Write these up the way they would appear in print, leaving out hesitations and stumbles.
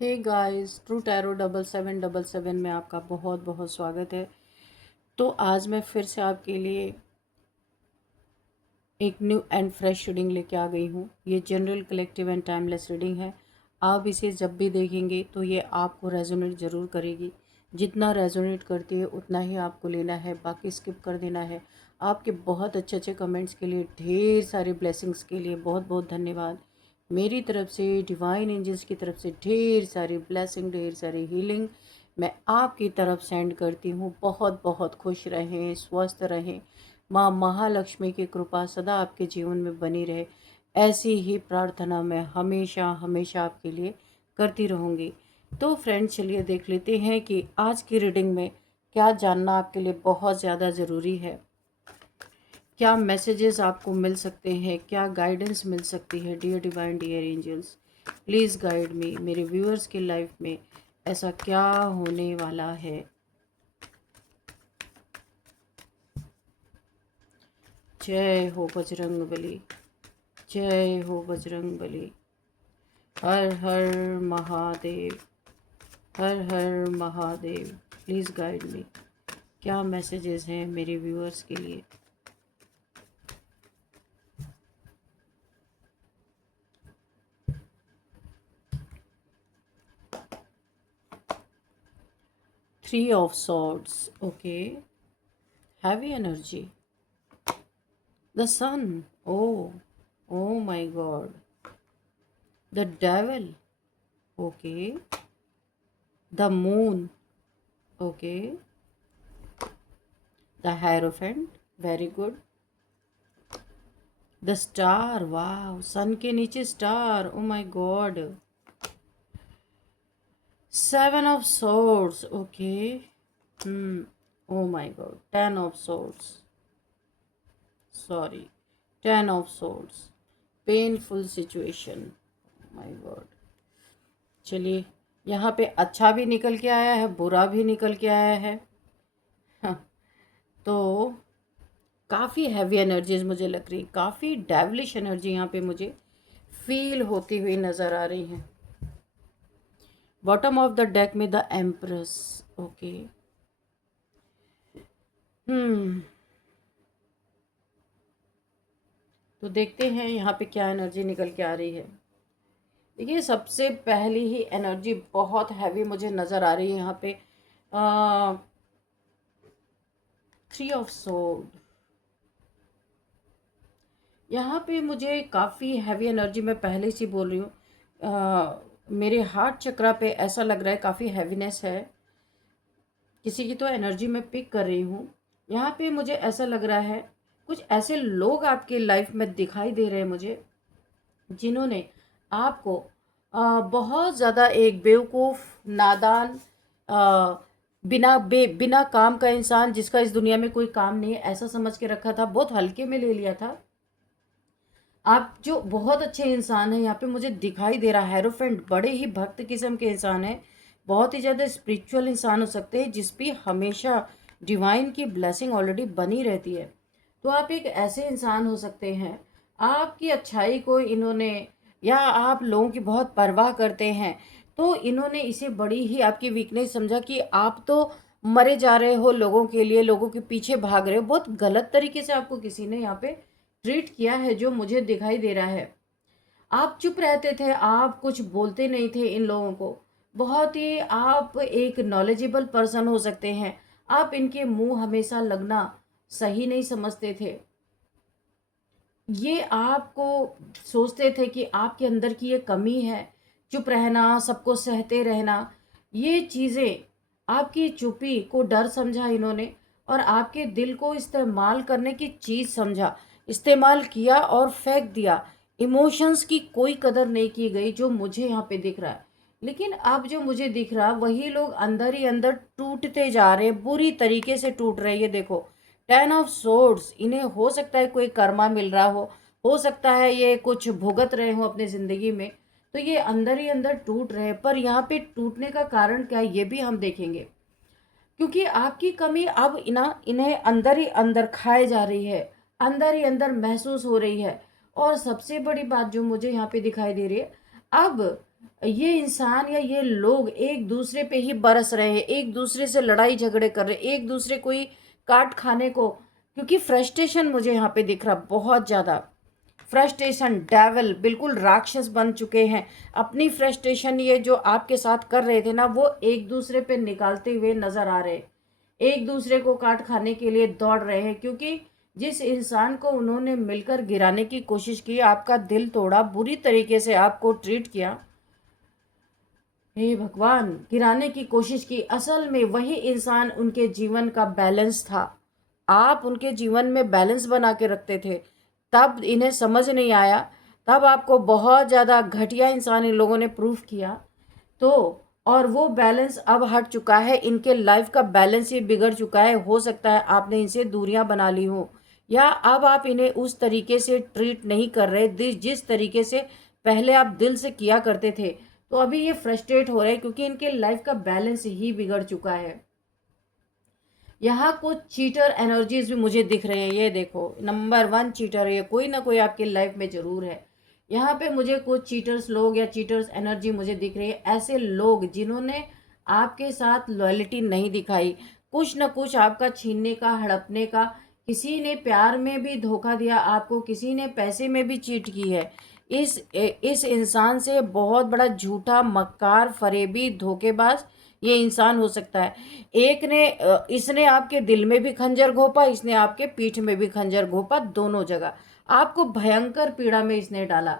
Hey guys, true tarot 7777 में आपका बहुत बहुत स्वागत है। तो आज मैं फिर से आपके लिए एक न्यू एंड फ्रेश रीडिंग लेके आ गई हूँ। ये general, collective and timeless reading है। आप इसे जब भी देखेंगे तो ये आपको रेजोनेट ज़रूर करेगी। जितना रेजोनेट करती है उतना ही आपको लेना है, बाकी स्किप कर देना है। आपके बहुत अच्छे अच्छे कमेंट्स के लिए, ढेर सारे ब्लेसिंग्स के लिए बहुत बहुत धन्यवाद। मेरी तरफ से, डिवाइन एंजल्स की तरफ से ढेर सारी ब्लेसिंग, ढेर सारी हीलिंग मैं आपकी तरफ सेंड करती हूँ। बहुत बहुत खुश रहें, स्वस्थ रहें। माँ महालक्ष्मी की कृपा सदा आपके जीवन में बनी रहे, ऐसी ही प्रार्थना मैं हमेशा हमेशा आपके लिए करती रहूँगी। तो फ्रेंड्स, चलिए देख लेते हैं कि आज की रीडिंग में क्या जानना आपके लिए बहुत ज़्यादा ज़रूरी है। क्या मैसेजेस आपको मिल सकते हैं, क्या गाइडेंस मिल सकती है। Dear divine, dear angels, please guide me. मेरे व्यूअर्स की लाइफ में ऐसा क्या होने वाला है। जय हो बजरंग बली, जय हो बजरंग बली। हर हर महादेव, हर हर महादेव। Please guide me. क्या मैसेजेस हैं मेरे व्यूअर्स के लिए। Three of swords, okay. Heavy energy, the sun, oh, oh my God, the devil, okay, the moon, okay, the hierophant, very good, the star, wow, sun के नीचे star, oh my God, seven of swords, okay, oh my God, ten of swords, sorry, ten of swords, painful situation, my God. चलिए, यहाँ पे अच्छा भी निकल के आया है, बुरा भी निकल के आया है। हाँ, तो काफ़ी हैवी एनर्जीज मुझे लग रही, काफ़ी डेवलिश एनर्जी यहाँ पे मुझे फील होती हुई नज़र आ रही हैं। बॉटम ऑफ द डेक में द एम्प्रेस, ओके। हम्म तो देखते हैं यहाँ पे क्या एनर्जी निकल के आ रही है। देखिए, सबसे पहली ही एनर्जी बहुत हैवी मुझे नज़र आ रही है यहाँ पे। थ्री ऑफ सोड, यहाँ पे मुझे काफ़ी हैवी एनर्जी, मैं पहले से बोल रही हूँ, मेरे हार्ट चक्रा पे ऐसा लग रहा है काफ़ी हैवीनेस है। किसी की तो एनर्जी मैं पिक कर रही हूँ। यहाँ पे मुझे ऐसा लग रहा है कुछ ऐसे लोग आपके लाइफ में दिखाई दे रहे हैं मुझे, जिन्होंने आपको बहुत ज़्यादा एक बेवकूफ़, नादान, बिना काम का इंसान, जिसका इस दुनिया में कोई काम नहीं है, ऐसा समझ के रखा था, बहुत हल्के में ले लिया था। आप जो बहुत अच्छे इंसान हैं यहाँ पे मुझे दिखाई दे रहा है। हेरोफेंट बड़े ही भक्त किस्म के इंसान हैं, बहुत ही ज़्यादा स्पिरिचुअल इंसान हो सकते हैं, जिस पे हमेशा डिवाइन की ब्लेसिंग ऑलरेडी बनी रहती है। तो आप एक ऐसे इंसान हो सकते हैं, आपकी अच्छाई को इन्होंने, या आप लोगों की बहुत परवाह करते हैं, तो इन्होंने इसे बड़ी ही आपकी वीकनेस समझा कि आप तो मरे जा रहे हो लोगों के लिए, लोगों के पीछे भाग रहे हो। बहुत गलत तरीके से आपको किसी ने यहाँ पे ट्रीट किया है, जो मुझे दिखाई दे रहा है। आप चुप रहते थे, आप कुछ बोलते नहीं थे इन लोगों को। बहुत ही आप एक नॉलेजेबल पर्सन हो सकते हैं, आप इनके मुंह हमेशा लगना सही नहीं समझते थे। ये आपको सोचते थे कि आपके अंदर की ये कमी है, चुप रहना, सबको सहते रहना। ये चीज़ें, आपकी चुप्पी को डर समझा इन्होंने, और आपके दिल को इस्तेमाल करने की चीज़ समझा, इस्तेमाल किया और फेंक दिया। इमोशंस की कोई कदर नहीं की गई, जो मुझे यहाँ पे दिख रहा है। लेकिन अब जो मुझे दिख रहा, वही लोग अंदर ही अंदर टूटते जा रहे हैं, बुरी तरीके से टूट रहे हैं। ये देखो, टेन ऑफ सोर्ड्स, इन्हें हो सकता है कोई कर्मा मिल रहा हो सकता है ये कुछ भुगत रहे हो अपनी ज़िंदगी में, तो ये अंदर ही अंदर टूट रहे हैं। पर यहाँ पे टूटने का कारण क्या है, ये भी हम देखेंगे, क्योंकि आपकी कमी अब इन्हें अंदर ही अंदर खाए जा रही है, अंदर ही अंदर महसूस हो रही है। और सबसे बड़ी बात जो मुझे यहाँ पे दिखाई दे रही है, अब ये इंसान या ये लोग एक दूसरे पे ही बरस रहे हैं, एक दूसरे से लड़ाई झगड़े कर रहे हैं, एक दूसरे को ही काट खाने को, क्योंकि फ्रस्ट्रेशन मुझे यहाँ पे दिख रहा बहुत ज़्यादा। फ्रस्ट्रेशन, डेविल, बिल्कुल राक्षस बन चुके हैं। अपनी फ्रस्ट्रेशन ये जो आपके साथ कर रहे थे ना, वो एक दूसरे पे निकालते हुए नजर आ रहे, एक दूसरे को काट खाने के लिए दौड़ रहे हैं, क्योंकि जिस इंसान को उन्होंने मिलकर गिराने की कोशिश की, आपका दिल तोड़ा, बुरी तरीके से आपको ट्रीट किया, हे भगवान, गिराने की कोशिश की, असल में वही इंसान उनके जीवन का बैलेंस था। आप उनके जीवन में बैलेंस बना के रखते थे, तब इन्हें समझ नहीं आया, तब आपको बहुत ज़्यादा घटिया इंसान इन लोगों ने प्रूफ किया। तो और वो बैलेंस अब हट चुका है, इनके लाइफ का बैलेंस ही बिगड़ चुका है। हो सकता है आपने इनसे दूरियां बना ली हो, या अब आप इन्हें उस तरीके से ट्रीट नहीं कर रहे जिस तरीके से पहले आप दिल से किया करते थे। तो अभी ये फ्रस्ट्रेट हो रहे हैं, क्योंकि इनके लाइफ का बैलेंस ही बिगड़ चुका है। यहाँ कुछ चीटर एनर्जीज भी मुझे दिख रहे हैं। ये देखो, नंबर 1 चीटर है, कोई ना कोई आपकी लाइफ में ज़रूर है। यहाँ पे मुझे कुछ चीटर्स लोग या चीटर्स एनर्जी मुझे दिख रही है, ऐसे लोग जिन्होंने आपके साथ लॉयल्टी नहीं दिखाई, कुछ ना कुछ आपका छीनने का, हड़पने का, किसी ने प्यार में भी धोखा दिया आपको, किसी ने पैसे में भी चीट की है। इस इंसान से बहुत बड़ा झूठा, मक्कार, फरेबी, धोखेबाज ये इंसान हो सकता है। एक ने इसने आपके दिल में भी खंजर घोंपा, इसने आपके पीठ में भी खंजर घोंपा, दोनों जगह आपको भयंकर पीड़ा में इसने डाला।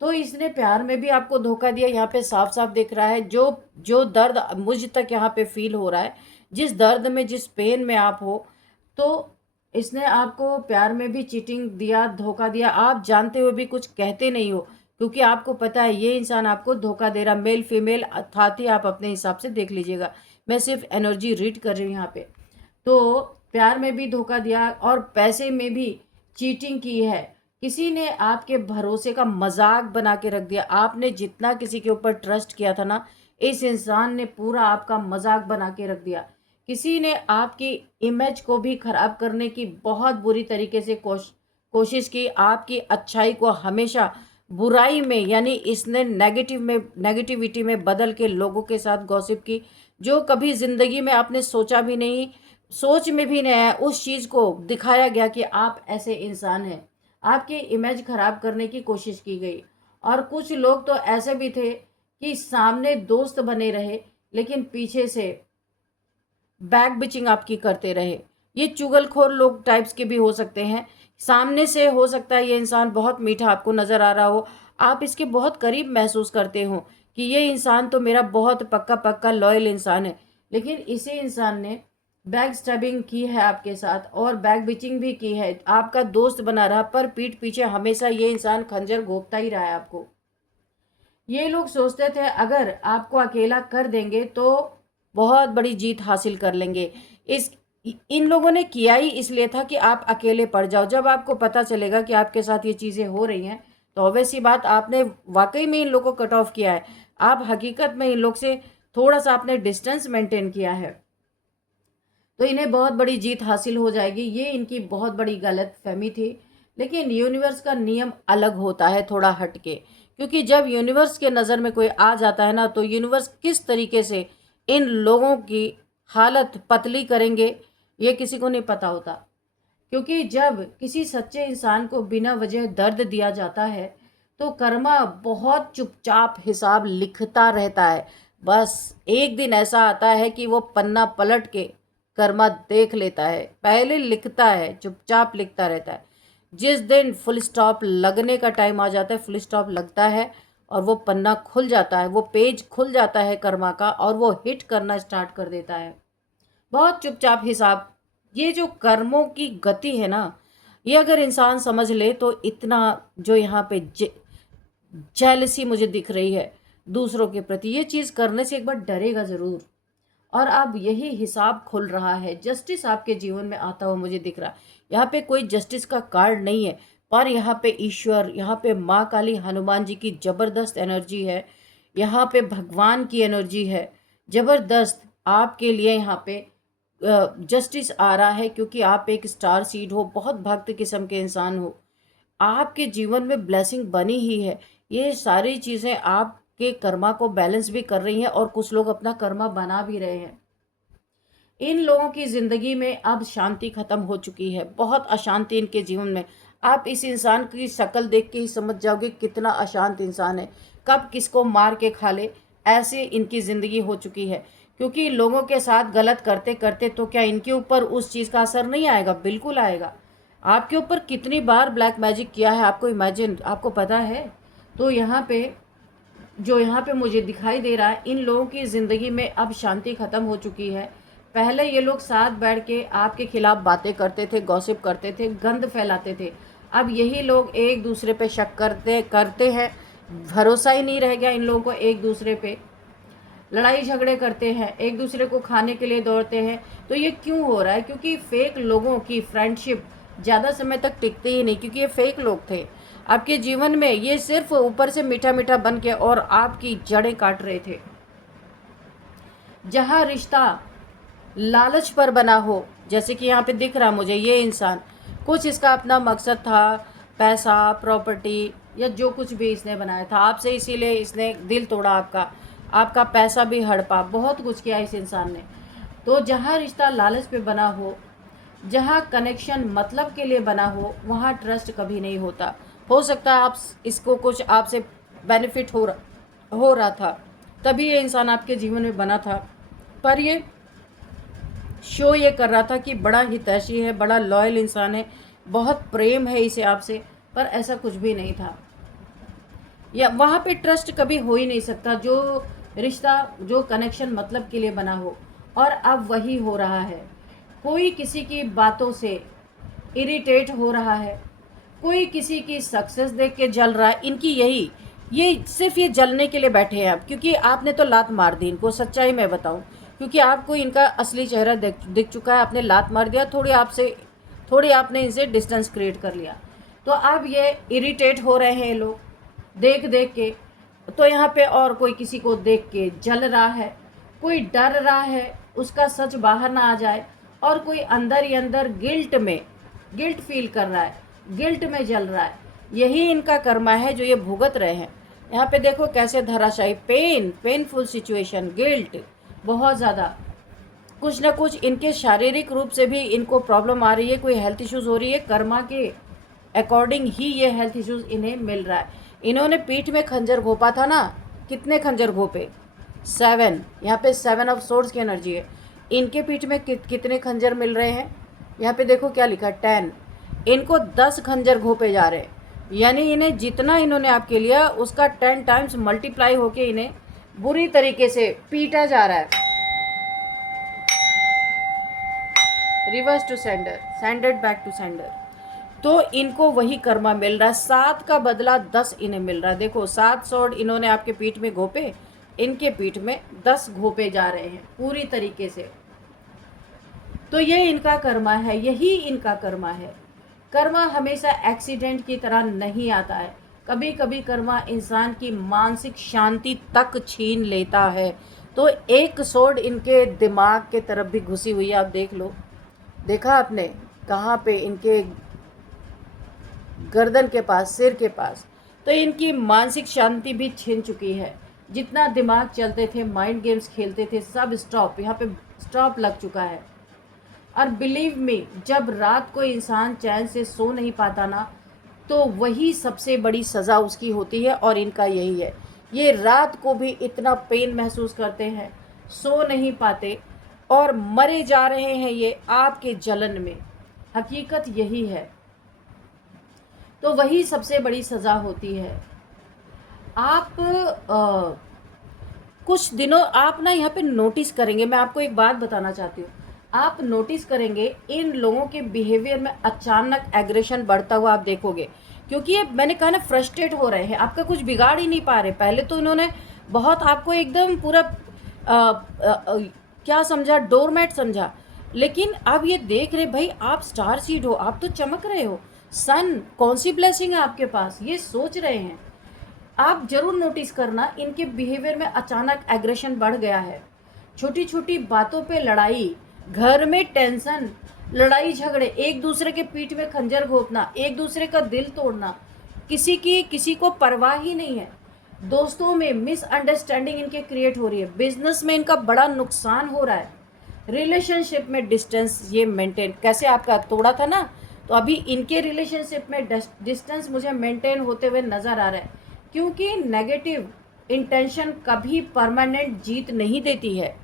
तो इसने प्यार में भी आपको धोखा दिया, यहाँ पे साफ साफ दिख रहा है। जो जो दर्द मुझ तक यहाँ पे फील हो रहा है, जिस दर्द में, जिस पेन में आप हो, तो इसने आपको प्यार में भी चीटिंग दिया, धोखा दिया। आप जानते हुए भी कुछ कहते नहीं हो, क्योंकि आपको पता है ये इंसान आपको धोखा दे रहा। मेल फीमेल अर्थात ही आप अपने हिसाब से देख लीजिएगा, मैं सिर्फ एनर्जी रीड कर रही हूँ यहाँ पे। तो प्यार में भी धोखा दिया और पैसे में भी चीटिंग की है। किसी ने आपके भरोसे का मजाक बना के रख दिया। आपने जितना किसी के ऊपर ट्रस्ट किया था ना, इस इंसान ने पूरा आपका मजाक बना के रख दिया। किसी ने आपकी इमेज को भी खराब करने की बहुत बुरी तरीके से कोशिश की। आपकी अच्छाई को हमेशा बुराई में, यानी इसने नेगेटिविटी में बदल के लोगों के साथ गॉसिप की, जो कभी ज़िंदगी में आपने सोचा भी नहीं, सोच में भी नहीं आया। उस चीज़ को दिखाया गया कि आप ऐसे इंसान हैं, आपकी इमेज खराब करने की कोशिश की गई। और कुछ लोग तो ऐसे भी थे कि सामने दोस्त बने रहे, लेकिन पीछे से बैक बिचिंग आपकी करते रहे। ये चुगलखोर लोग टाइप्स के भी हो सकते हैं। सामने से हो सकता है ये इंसान बहुत मीठा आपको नज़र आ रहा हो, आप इसके बहुत करीब महसूस करते हो कि ये इंसान तो मेरा बहुत पक्का पक्का लॉयल इंसान है, लेकिन इसी इंसान ने बैक स्टैबिंग की है आपके साथ, और बैक बिचिंग भी की है। आपका दोस्त बना रहा, पर पीठ पीछे हमेशा ये इंसान खंजर घोंपता ही रहा है आपको। ये लोग सोचते थे अगर आपको अकेला कर देंगे तो बहुत बड़ी जीत हासिल कर लेंगे। इस इन लोगों ने किया ही इसलिए था कि आप अकेले पड़ जाओ। जब आपको पता चलेगा कि आपके साथ ये चीज़ें हो रही हैं, तो ऑब्वियस सी बात, आपने वाकई में इन लोगों को कट ऑफ किया है। आप हकीकत में इन लोग से थोड़ा सा आपने डिस्टेंस मेंटेन किया है, तो इन्हें बहुत बड़ी जीत हासिल हो जाएगी। ये इनकी बहुत बड़ी गलत फहमी थी। लेकिन यूनिवर्स का नियम अलग होता है, थोड़ा हटके, क्योंकि जब यूनिवर्स के नज़र में कोई आ जाता है ना, तो यूनिवर्स किस तरीके से इन लोगों की हालत पतली करेंगे ये किसी को नहीं पता होता। क्योंकि जब किसी सच्चे इंसान को बिना वजह दर्द दिया जाता है, तो कर्मा बहुत चुपचाप हिसाब लिखता रहता है। बस एक दिन ऐसा आता है कि वो पन्ना पलट के कर्मा देख लेता है, पहले लिखता है, चुपचाप लिखता रहता है। जिस दिन फुल स्टॉप लगने का टाइम आ जाता है, फुल स्टॉप लगता है और वो पन्ना खुल जाता है, वो पेज खुल जाता है कर्मा का, और वो हिट करना स्टार्ट कर देता है। बहुत चुपचाप हिसाब। ये जो कर्मों की गति है ना, ये अगर इंसान समझ ले तो इतना जो यहाँ पे जेलसी मुझे दिख रही है दूसरों के प्रति, ये चीज़ करने से एक बार डरेगा ज़रूर। और अब यही हिसाब खुल रहा है, जस्टिस आपके जीवन में आता हुआ मुझे दिख रहा है। यहाँ पे कोई जस्टिस का कार्ड नहीं है, पर यहाँ पे ईश्वर, यहाँ पे माँ काली, हनुमान जी की ज़बरदस्त एनर्जी है, यहाँ पे भगवान की एनर्जी है ज़बरदस्त आपके लिए। यहाँ पे जस्टिस आ रहा है, क्योंकि आप एक स्टार सीड हो, बहुत भक्त किस्म के इंसान हो, आपके जीवन में ब्लेसिंग बनी ही है। ये सारी चीज़ें आप के कर्मा को बैलेंस भी कर रही हैं और कुछ लोग अपना कर्मा बना भी रहे हैं। इन लोगों की ज़िंदगी में अब शांति खत्म हो चुकी है, बहुत अशांति इनके जीवन में। आप इस इंसान की शक्ल देख के ही समझ जाओगे कितना अशांत इंसान है, कब किसको मार के खा ले, ऐसे इनकी ज़िंदगी हो चुकी है। क्योंकि लोगों के साथ गलत करते करते तो क्या इनके ऊपर उस चीज़ का असर नहीं आएगा? बिल्कुल आएगा। आपके ऊपर कितनी बार ब्लैक मैजिक किया है आपको इमेजिन, आपको पता है? तो यहाँ पे मुझे दिखाई दे रहा है, इन लोगों की ज़िंदगी में अब शांति ख़त्म हो चुकी है। पहले ये लोग साथ बैठ के आपके खिलाफ बातें करते थे, गॉसिप करते थे, गंद फैलाते थे। अब यही लोग एक दूसरे पे शक करते हैं, भरोसा ही नहीं रह गया इन लोगों को एक दूसरे पे। लड़ाई झगड़े करते हैं, एक दूसरे को खाने के लिए दौड़ते हैं। तो ये क्यों हो रहा है? क्योंकि फेक लोगों की फ्रेंडशिप ज़्यादा समय तक टिकती ही नहीं, क्योंकि ये फेक लोग थे आपके जीवन में। ये सिर्फ ऊपर से मीठा मीठा बन के और आपकी जड़ें काट रहे थे। जहाँ रिश्ता लालच पर बना हो, जैसे कि यहाँ पे दिख रहा मुझे ये इंसान, कुछ इसका अपना मकसद था, पैसा, प्रॉपर्टी या जो कुछ भी इसने बनाया था आपसे, इसीलिए इसने दिल तोड़ा आपका पैसा भी हड़पा, बहुत कुछ किया इस इंसान ने। तो जहाँ रिश्ता लालच पे बना हो, जहाँ कनेक्शन मतलब के लिए बना हो, वहाँ ट्रस्ट कभी नहीं होता। हो सकता है आप इसको कुछ आपसे बेनिफिट हो रहा था, तभी ये इंसान आपके जीवन में बना था। पर ये शो ये कर रहा था कि बड़ा हितैषी है, बड़ा लॉयल इंसान है, बहुत प्रेम है इसे आपसे, पर ऐसा कुछ भी नहीं था। या वहाँ पे ट्रस्ट कभी हो ही नहीं सकता, जो रिश्ता, जो कनेक्शन मतलब के लिए बना हो। और अब वही हो रहा है। कोई किसी की बातों से इरिटेट हो रहा है, कोई किसी की सक्सेस देख के जल रहा है। इनकी ये सिर्फ ये जलने के लिए बैठे हैं अब, क्योंकि आपने तो लात मार दी इनको, सच्चाई मैं बताऊं, क्योंकि आपको इनका असली चेहरा दिख चुका है। आपने लात मार दिया, थोड़ी आपने इनसे डिस्टेंस क्रिएट कर लिया, तो अब ये इरिटेट हो रहे हैं ये लोग देख देख के। तो यहाँ पे और कोई किसी को देख के जल रहा है, कोई डर रहा है उसका सच बाहर ना आ जाए, और कोई अंदर ही अंदर गिल्ट फील कर रहा है, गिल्ट में जल रहा है। यही इनका कर्मा है जो ये भुगत रहे हैं। यहाँ पे देखो कैसे धराशायी, पेनफुल सिचुएशन, गिल्ट बहुत ज़्यादा। कुछ ना कुछ इनके शारीरिक रूप से भी इनको प्रॉब्लम आ रही है, कोई हेल्थ इश्यूज हो रही है। कर्मा के अकॉर्डिंग ही ये हेल्थ इश्यूज इन्हें मिल रहा है। इन्होंने पीठ में खंजर घोपा था ना, कितने खंजर घोपे? 7। यहाँ पे 7 ऑफ सोर्ड्स की एनर्जी है। इनके पीठ में कितने खंजर मिल रहे हैं? यहाँ पे देखो क्या लिखा, 10। इनको 10 खंजर घोपे जा रहे हैं, यानी इन्हें जितना इन्होंने आपके लिया उसका 10 टाइम्स मल्टीप्लाई होके इन्हें बुरी तरीके से पीटा जा रहा है। Reverse to sender, sended back to sender. तो इनको वही कर्मा मिल रहा है, 7 का बदला 10 इन्हें मिल रहा है। देखो 7 स्वॉर्ड इन्होंने आपके पीठ में घोपे, इनके पीठ में 10 घोपे जा रहे हैं पूरी तरीके से। तो ये इनका कर्मा है, यही इनका कर्मा है। कर्मा हमेशा एक्सीडेंट की तरह नहीं आता है, कभी कभी कर्मा इंसान की मानसिक शांति तक छीन लेता है। तो एक सोड इनके दिमाग के तरफ भी घुसी हुई है, आप देख लो, देखा आपने कहाँ पे? इनके गर्दन के पास, सिर के पास। तो इनकी मानसिक शांति भी छीन चुकी है। जितना दिमाग चलते थे, माइंड गेम्स खेलते थे, सब स्टॉप, यहाँ पे स्टॉप लग चुका है। और बिलीव मी, जब रात को इंसान चैन से सो नहीं पाता ना, तो वही सबसे बड़ी सज़ा उसकी होती है, और इनका यही है। ये रात को भी इतना पेन महसूस करते हैं, सो नहीं पाते और मरे जा रहे हैं ये आपके जलन में। हकीकत यही है। तो वही सबसे बड़ी सज़ा होती है। आप कुछ दिनों आप ना यहाँ पे नोटिस करेंगे, मैं आपको एक बात बताना चाहती हूँ। आप नोटिस करेंगे इन लोगों के बिहेवियर में अचानक एग्रेशन बढ़ता हुआ आप देखोगे, क्योंकि ये मैंने कहा ना, फ्रस्ट्रेट हो रहे हैं, आपका कुछ बिगाड़ ही नहीं पा रहे। पहले तो इन्होंने बहुत आपको एकदम पूरा क्या समझा, डोरमैट समझा, लेकिन अब ये देख रहे भाई आप स्टार सीड हो, आप तो चमक रहे हो, सन कौन सी ब्लेसिंग है आपके पास, ये सोच रहे हैं। आप जरूर नोटिस करना, इनके बिहेवियर में अचानक एग्रेशन बढ़ गया है। छोटी छोटी बातों पे लड़ाई, घर में टेंशन, लड़ाई झगड़े, एक दूसरे के पीठ में खंजर घोंपना, एक दूसरे का दिल तोड़ना, किसी को परवाह ही नहीं है। दोस्तों में मिसअंडरस्टैंडिंग इनके क्रिएट हो रही है, बिजनेस में इनका बड़ा नुकसान हो रहा है, रिलेशनशिप में डिस्टेंस ये मेंटेन, कैसे आपका तोड़ा था ना, तो अभी इनके रिलेशनशिप में डिस्टेंस मुझे मेंटेन होते हुए नज़र आ रहा है, क्योंकि नेगेटिव इंटेंशन कभी परमानेंट जीत नहीं देती है।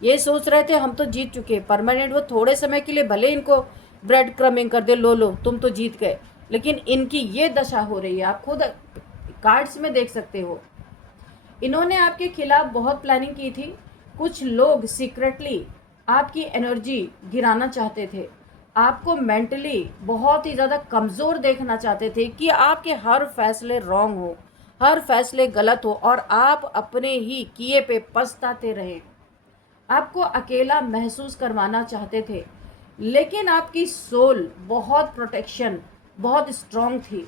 ये सोच रहे थे हम तो जीत चुके हैं परमानेंट, वो थोड़े समय के लिए भले इनको ब्रेड क्रमिंग कर दे, लो लो तुम तो जीत गए, लेकिन इनकी ये दशा हो रही है, आप खुद कार्ड्स में देख सकते हो। इन्होंने आपके खिलाफ बहुत प्लानिंग की थी, कुछ लोग सीक्रेटली आपकी एनर्जी गिराना चाहते थे, आपको मेंटली बहुत ही ज़्यादा कमज़ोर देखना चाहते थे कि आपके हर फैसले रॉन्ग हो, हर फैसले गलत हो और आप अपने ही किए पे पछताते रहें, आपको अकेला महसूस करवाना चाहते थे। लेकिन आपकी सोल बहुत प्रोटेक्शन, बहुत स्ट्रांग थी,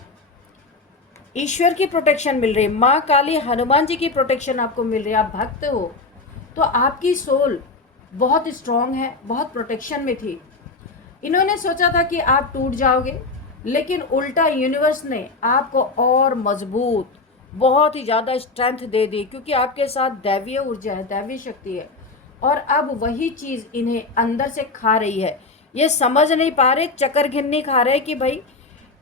ईश्वर की प्रोटेक्शन मिल रही है, माँ काली हनुमान जी की प्रोटेक्शन आपको मिल रही है, आप भक्त हो तो आपकी सोल बहुत स्ट्रांग है, बहुत प्रोटेक्शन में थी। इन्होंने सोचा था कि आप टूट जाओगे, लेकिन उल्टा यूनिवर्स ने आपको और मजबूत, बहुत ही ज़्यादा स्ट्रेंथ दे दी, क्योंकि आपके साथ दैवीय ऊर्जा है, दैवीय शक्ति है, और अब वही चीज़ इन्हें अंदर से खा रही है। ये समझ नहीं पा रहे, चक्कर घिन्नी खा रहे कि भाई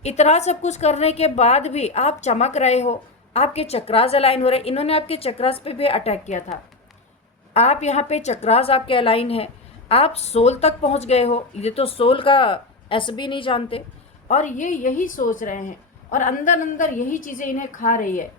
इतना सब कुछ करने के बाद भी आप चमक रहे हो, आपके चक्रास अलाइन हो रहे। इन्होंने आपके चक्रास पे भी अटैक किया था, आप यहाँ पे चक्रास आपके अलाइन है, आप सोल तक पहुँच गए हो, ये तो सोल का एसबी नहीं जानते, और ये यही सोच रहे हैं और अंदर अंदर यही चीज़ें इन्हें खा रही है।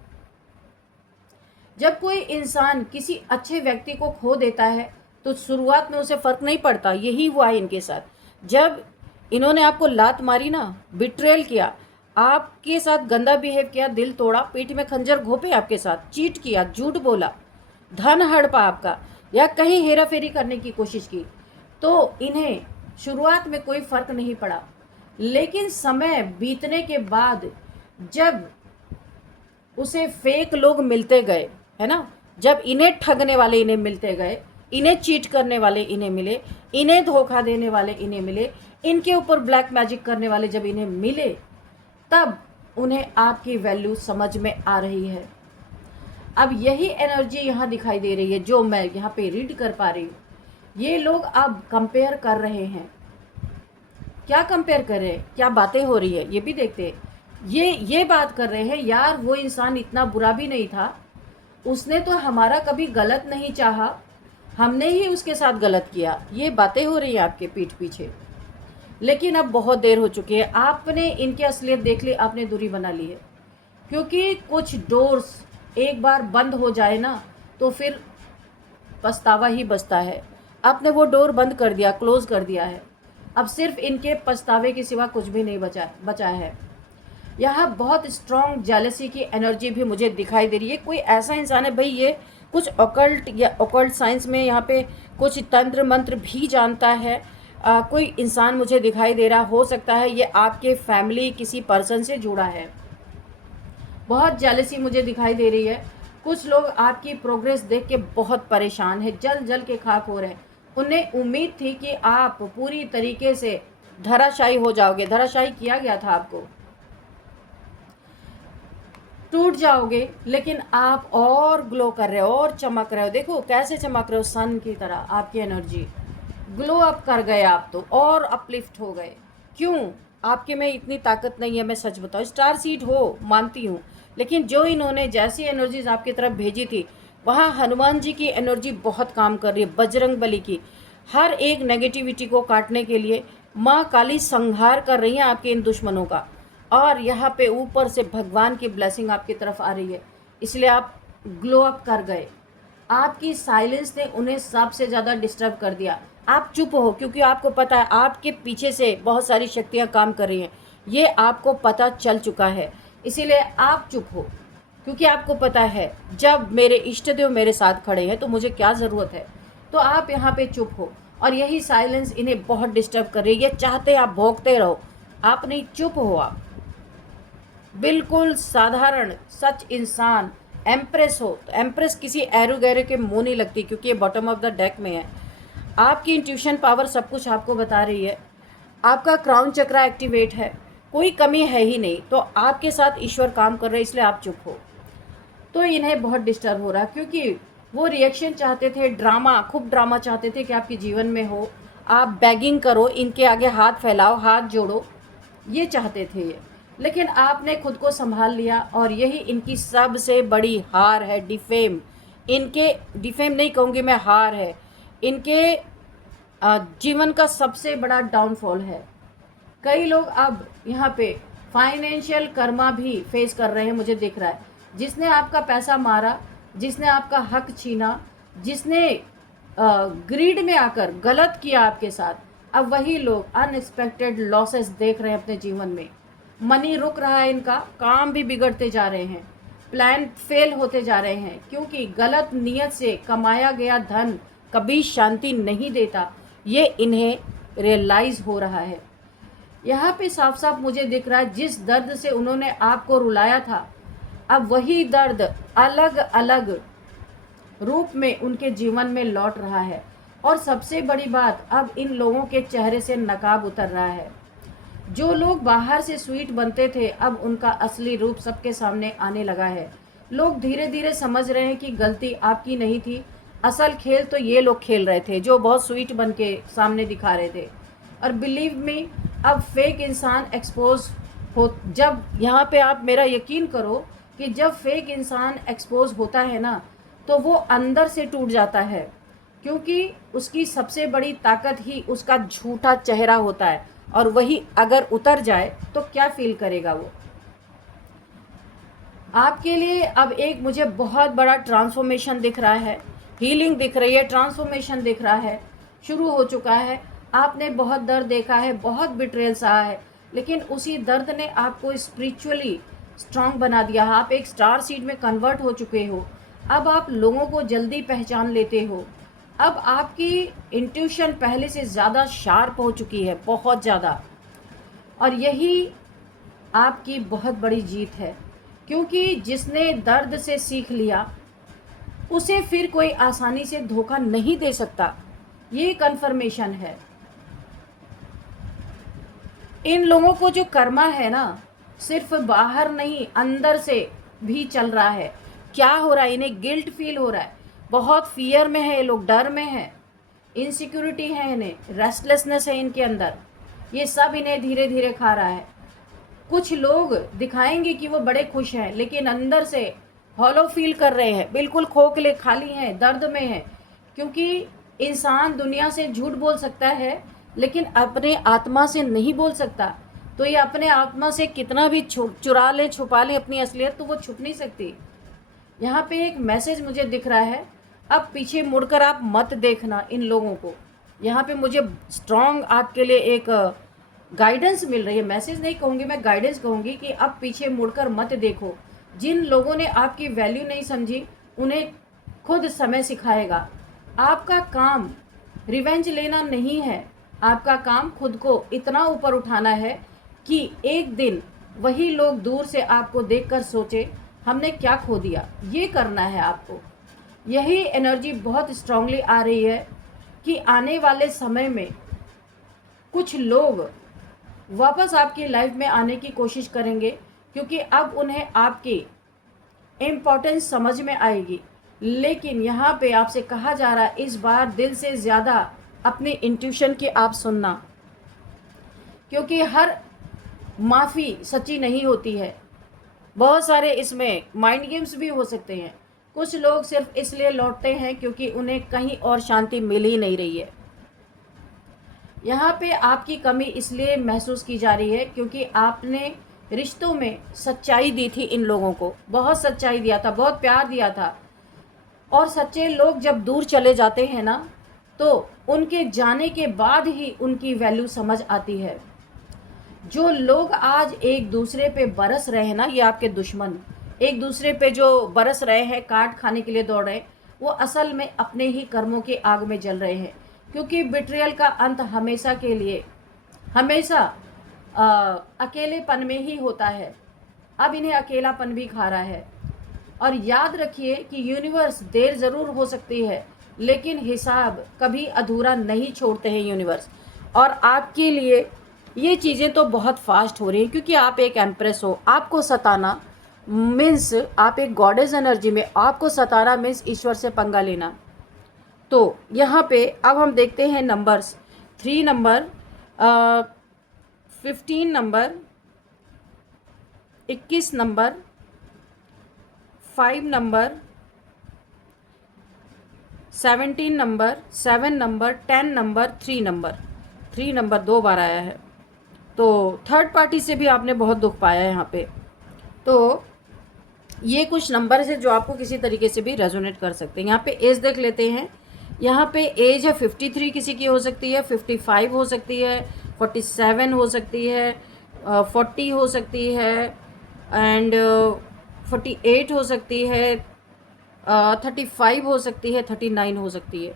जब कोई इंसान किसी अच्छे व्यक्ति को खो देता है तो शुरुआत में उसे फ़र्क नहीं पड़ता, यही हुआ है इनके साथ। जब इन्होंने आपको लात मारी ना, बिट्रेल किया, आपके साथ गंदा बिहेव किया, दिल तोड़ा, पीठ में खंजर घोंपे आपके साथ, चीट किया, झूठ बोला, धन हड़पा आपका, या कहीं हेरा फेरी करने की कोशिश की, तो इन्हें शुरुआत में कोई फ़र्क नहीं पड़ा। लेकिन समय बीतने के बाद जब उसे फेक लोग मिलते गए, है ना, जब इन्हें ठगने वाले इन्हें मिलते गए, इन्हें चीट करने वाले इन्हें मिले, इन्हें धोखा देने वाले इन्हें मिले, इनके ऊपर ब्लैक मैजिक करने वाले जब इन्हें मिले, तब उन्हें आपकी वैल्यू समझ में आ रही है। अब यही एनर्जी यहाँ दिखाई दे रही है जो मैं यहाँ पे रीड कर पा रही हूँ। ये लोग अब कंपेयर कर रहे हैं, क्या कंपेयर कर रहे हैं, क्या बातें हो रही है ये भी देखते हैं। ये बात कर रहे हैं, यार वो इंसान इतना बुरा भी नहीं था, उसने तो हमारा कभी गलत नहीं चाहा, हमने ही उसके साथ गलत किया। ये बातें हो रही हैं आपके पीठ पीछे, लेकिन अब बहुत देर हो चुकी है, आपने इनकी असलियत देख ली, आपने दूरी बना ली है। क्योंकि कुछ डोर्स एक बार बंद हो जाए ना तो फिर पछतावा ही बचता है। आपने वो डोर बंद कर दिया, क्लोज कर दिया है, अब सिर्फ इनके पछतावे के सिवा कुछ भी नहीं बचा है। यहाँ बहुत स्ट्रॉन्ग जेलसी की एनर्जी भी मुझे दिखाई दे रही है। कोई ऐसा इंसान है भाई, ये कुछ ऑकल्ट या ऑकल्ट साइंस में यहाँ पे कुछ तंत्र मंत्र भी जानता है। कोई इंसान मुझे दिखाई दे रहा, हो सकता है ये आपके फैमिली किसी पर्सन से जुड़ा है। बहुत जेलसी मुझे दिखाई दे रही है। कुछ लोग आपकी प्रोग्रेस देख के बहुत परेशान है, जल जल के खाक हो रहे हैं। उन्हें उम्मीद थी कि आप पूरी तरीके से धराशायी हो जाओगे, धराशायी किया गया था आपको, टूट जाओगे, लेकिन आप और ग्लो कर रहे हो और चमक रहे हो। देखो कैसे चमक रहे हो, सन की तरह आपकी एनर्जी ग्लो अप कर गए, आप तो और अपलिफ्ट हो गए। क्यों? आपके में इतनी ताकत नहीं है, मैं सच बताऊँ, स्टार सीड हो मानती हूँ, लेकिन जो इन्होंने जैसी एनर्जीज आपकी तरफ भेजी थी, वहाँ हनुमान जी की एनर्जी बहुत काम कर रही है, बजरंग बली की। हर एक नेगेटिविटी को काटने के लिए माँ काली संहार कर रही हैं आपके इन दुश्मनों का, और यहाँ पे ऊपर से भगवान की ब्लेसिंग आपकी तरफ आ रही है, इसलिए आप ग्लो अप कर गए। आपकी साइलेंस ने उन्हें सबसे ज़्यादा डिस्टर्ब कर दिया। आप चुप हो, क्योंकि आपको पता है आपके पीछे से बहुत सारी शक्तियाँ काम कर रही हैं, ये आपको पता चल चुका है, इसीलिए आप चुप हो, क्योंकि आपको पता है जब मेरे इष्ट देव मेरे साथ खड़े हैं तो मुझे क्या ज़रूरत है। तो आप यहाँ पे चुप हो, और यही साइलेंस इन्हें बहुत डिस्टर्ब कर रही है। ये चाहते आप भोंकते रहो, आप नहीं, चुप हो आप। बिल्कुल साधारण सच इंसान एम्प्रेस हो, तो एम्प्रेस किसी एरो गैरो के मुँह नहीं लगती, क्योंकि ये बॉटम ऑफ द डेक में है। आपकी इंट्यूशन पावर सब कुछ आपको बता रही है, आपका क्राउन चक्रा एक्टिवेट है, कोई कमी है ही नहीं, तो आपके साथ ईश्वर काम कर रहे हैं, इसलिए आप चुप हो। तो इन्हें बहुत डिस्टर्ब हो रहा, क्योंकि वो रिएक्शन चाहते थे, ड्रामा, खूब ड्रामा चाहते थे कि आपके जीवन में हो, आप बेगिंग करो, इनके आगे हाथ फैलाओ, हाथ जोड़ो, ये चाहते थे ये। लेकिन आपने खुद को संभाल लिया, और यही इनकी सबसे बड़ी हार है, डिफेम। इनके डिफेम नहीं कहूँगी मैं, हार है इनके जीवन का सबसे बड़ा डाउनफॉल है। कई लोग अब यहाँ पे फाइनेंशियल कर्मा भी फेस कर रहे हैं, मुझे दिख रहा है। जिसने आपका पैसा मारा, जिसने आपका हक छीना, जिसने ग्रीड में आकर गलत किया आपके साथ, अब वही लोग अनएक्सपेक्टेड लॉसेस देख रहे हैं अपने जीवन में। मनी रुक रहा है इनका, काम भी बिगड़ते जा रहे हैं, प्लान फेल होते जा रहे हैं, क्योंकि गलत नियत से कमाया गया धन कभी शांति नहीं देता, ये इन्हें रियलाइज़ हो रहा है। यहाँ पे साफ साफ मुझे दिख रहा है, जिस दर्द से उन्होंने आपको रुलाया था, अब वही दर्द अलग अलग रूप में उनके जीवन में लौट रहा है। और सबसे बड़ी बात, अब इन लोगों के चेहरे से नकाब उतर रहा है। जो लोग बाहर से स्वीट बनते थे, अब उनका असली रूप सबके सामने आने लगा है। लोग धीरे धीरे समझ रहे हैं कि गलती आपकी नहीं थी, असल खेल तो ये लोग खेल रहे थे जो बहुत स्वीट बन के सामने दिखा रहे थे। और बिलीव मी, अब फेक इंसान एक्सपोज हो, जब यहाँ पे आप मेरा यकीन करो कि जब फेक इंसान एक्सपोज होता है ना, तो वो अंदर से टूट जाता है, क्योंकि उसकी सबसे बड़ी ताकत ही उसका झूठा चेहरा होता है। और वही अगर उतर जाए तो क्या फील करेगा वो। आपके लिए अब एक मुझे बहुत बड़ा ट्रांसफॉर्मेशन दिख रहा है, हीलिंग दिख रही है, ट्रांसफॉर्मेशन दिख रहा है, शुरू हो चुका है। आपने बहुत दर्द देखा है, बहुत बिट्रेयल सहा है, लेकिन उसी दर्द ने आपको स्पिरिचुअली स्ट्रांग बना दिया। आप एक स्टार सीड में कन्वर्ट हो चुके हो। अब आप लोगों को जल्दी पहचान लेते हो। अब आपकी इंट्यूशन पहले से ज़्यादा शार्प हो चुकी है, बहुत ज़्यादा। और यही आपकी बहुत बड़ी जीत है, क्योंकि जिसने दर्द से सीख लिया, उसे फिर कोई आसानी से धोखा नहीं दे सकता। ये कन्फर्मेशन है। इन लोगों को जो कर्मा है ना, सिर्फ बाहर नहीं, अंदर से भी चल रहा है। क्या हो रहा है, इन्हें गिल्ट फील हो रहा है, बहुत फियर में है ये लोग, डर में है, इनसिक्योरिटी है इन्हें, रेस्टलेसनेस है इनके अंदर। ये सब इन्हें धीरे धीरे खा रहा है। कुछ लोग दिखाएंगे कि वो बड़े खुश हैं, लेकिन अंदर से हॉलो फील कर रहे हैं, बिल्कुल खोखले, खाली हैं, दर्द में हैं। क्योंकि इंसान दुनिया से झूठ बोल सकता है, लेकिन अपने आत्मा से नहीं बोल सकता। तो ये अपने आत्मा से कितना भी चुरा ले, छुपा ले अपनी असलियत, तो वो छुप नहीं सकती। यहाँ पे एक मैसेज मुझे दिख रहा है, अब पीछे मुड़कर आप मत देखना इन लोगों को। यहाँ पे मुझे स्ट्रॉन्ग आपके लिए एक गाइडेंस मिल रही है, मैसेज नहीं कहूँगी मैं, गाइडेंस कहूँगी कि अब पीछे मुड़कर मत देखो। जिन लोगों ने आपकी वैल्यू नहीं समझी, उन्हें खुद समय सिखाएगा। आपका काम रिवेंज लेना नहीं है, आपका काम खुद को इतना ऊपर उठाना है कि एक दिन वही लोग दूर से आपको देखकर सोचे हमने क्या खो दिया। ये करना है आपको। यही एनर्जी बहुत स्ट्रांगली आ रही है कि आने वाले समय में कुछ लोग वापस आपकी लाइफ में आने की कोशिश करेंगे, क्योंकि अब उन्हें आपकी इम्पोर्टेंस समझ में आएगी। लेकिन यहाँ पे आपसे कहा जा रहा है, इस बार दिल से ज़्यादा अपनी इंट्यूशन की आप सुनना, क्योंकि हर माफ़ी सच्ची नहीं होती है। बहुत सारे इसमें माइंड गेम्स भी हो सकते हैं। कुछ लोग सिर्फ इसलिए लौटते हैं क्योंकि उन्हें कहीं और शांति मिल ही नहीं रही है। यहाँ पे आपकी कमी इसलिए महसूस की जा रही है क्योंकि आपने रिश्तों में सच्चाई दी थी इन लोगों को, बहुत सच्चाई दिया था, बहुत प्यार दिया था। और सच्चे लोग जब दूर चले जाते हैं ना, तो उनके जाने के बाद ही उनकी वैल्यू समझ आती है। जो लोग आज एक दूसरे पे बरस रहे हैं ना, ये आपके दुश्मन, एक दूसरे पे जो बरस रहे हैं, काट खाने के लिए दौड़ रहे हैं, वो असल में अपने ही कर्मों की आग में जल रहे हैं। क्योंकि बिट्रियल का अंत हमेशा के लिए, हमेशा अकेलेपन में ही होता है। अब इन्हें अकेलापन भी खा रहा है। और याद रखिए कि यूनिवर्स देर ज़रूर हो सकती है, लेकिन हिसाब कभी अधूरा नहीं छोड़ते हैं यूनिवर्स। और आपके लिए ये चीज़ें तो बहुत फास्ट हो रही हैं, क्योंकि आप एक एम्प्रेस हो। आपको सताना, मीन्स आप एक गॉडेस एनर्जी में, आपको सताना मीन्स ईश्वर से पंगा लेना। तो यहाँ पे अब हम देखते हैं numbers. 3 number, 15 number, 21 number, 5 number, 17 number, 7 number, 10 number, 3 number. 3 number 2 बार आया है। तो थर्ड पार्टी से भी आपने बहुत दुख पाया है यहाँ पे। तो ये कुछ नंबर है जो आपको किसी तरीके से भी रेजोनेट कर सकते हैं। यहाँ पे एज देख लेते हैं। यहाँ पे एज है 53, किसी की हो सकती है 55, हो सकती है 47, हो सकती है 40, हो सकती है एंड 48, हो सकती है 35, हो सकती है 39, हो सकती है।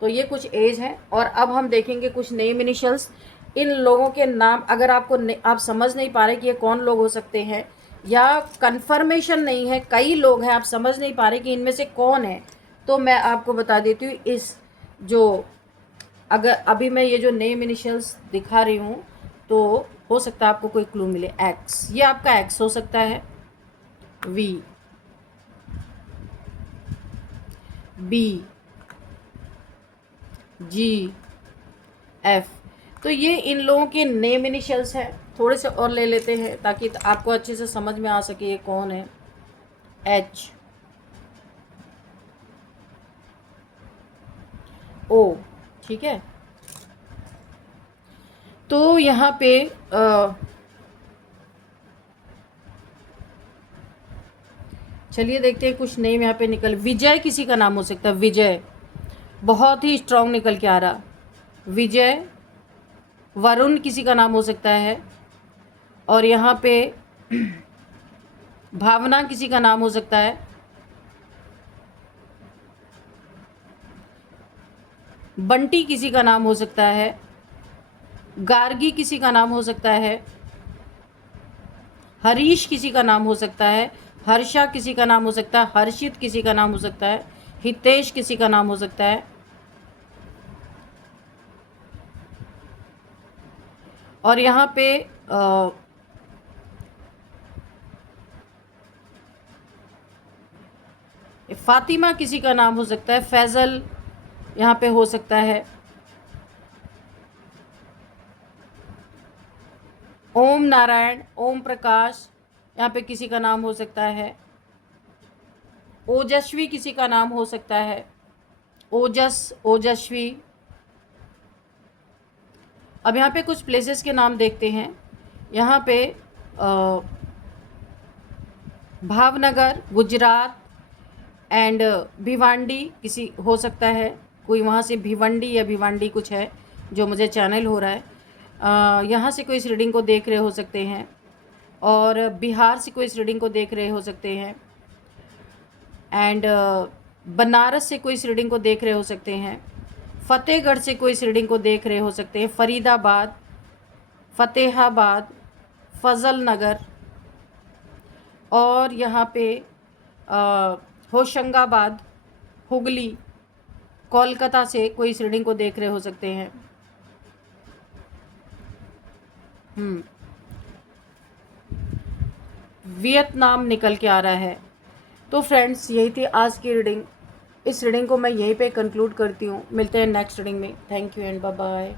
तो ये कुछ एज है। और अब हम देखेंगे कुछ नेम इनिशियल्स। इन लोगों के नाम अगर आपको आप समझ नहीं पा रहे कि ये कौन लोग हो सकते हैं, या कंफर्मेशन नहीं है, कई लोग हैं आप समझ नहीं पा रहे कि इनमें से कौन है, तो मैं आपको बता देती हूँ। इस जो अगर अभी मैं ये जो नेम इनिशियल्स दिखा रही हूँ, तो हो सकता है आपको कोई क्लू मिले। एक्स, ये आपका एक्स हो सकता है। V, B, G, F. तो ये इन लोगों के नेम इनिशियल्स हैं। थोड़े से और ले लेते हैं ताकि आपको अच्छे से समझ में आ सके ये कौन है। एच, ओ, ठीक है। तो यहाँ पे चलिए देखते हैं कुछ नेम यहाँ पे निकल। विजय किसी का नाम हो सकता है। विजय बहुत ही स्ट्रांग निकल के आ रहा। विजय। वरुण किसी का नाम हो सकता है। और यहाँ पे भावना किसी का नाम हो सकता है। बंटी किसी का नाम हो सकता है। गार्गी किसी का नाम हो सकता है। हरीश किसी का नाम हो सकता है। हर्षा किसी का नाम हो सकता है। हर्षित किसी का नाम हो सकता है। हितेश किसी का नाम हो सकता है। और यहाँ पे फातिमा किसी का नाम हो सकता है। फैजल यहाँ पे हो सकता है। ओम नारायण, ओम प्रकाश यहाँ पे किसी का नाम हो सकता है। ओजस्वी किसी का नाम हो सकता है। ओजस, ओजस्वी। अब यहाँ पे कुछ प्लेसेस के नाम देखते हैं। यहाँ पे भावनगर, गुजरात एंड भिवांडी किसी हो सकता है। कोई वहाँ से भिवंडी या भिवांडी कुछ है जो मुझे चैनल हो रहा है। यहाँ से कोई इस रीडिंग को देख रहे हो सकते हैं। और बिहार से कोई इस रीडिंग को देख रहे हो सकते हैं। एंड बनारस से कोई इस रीडिंग को देख रहे हो सकते हैं। फतेहगढ़ से कोई इस रीडिंग को देख रहे हो सकते हैं। फरीदाबाद, फतेहाबाद, फजल नगर और यहाँ पे होशंगाबाद, हुगली, कोलकाता से कोई इस रीडिंग को देख रहे हो सकते हैं। वियतनाम निकल के आ रहा है। तो फ्रेंड्स यही थी आज की रीडिंग। इस रीडिंग को मैं यहीं पे कंक्लूड करती हूँ। मिलते हैं नेक्स्ट रीडिंग में। Thank you and bye bye.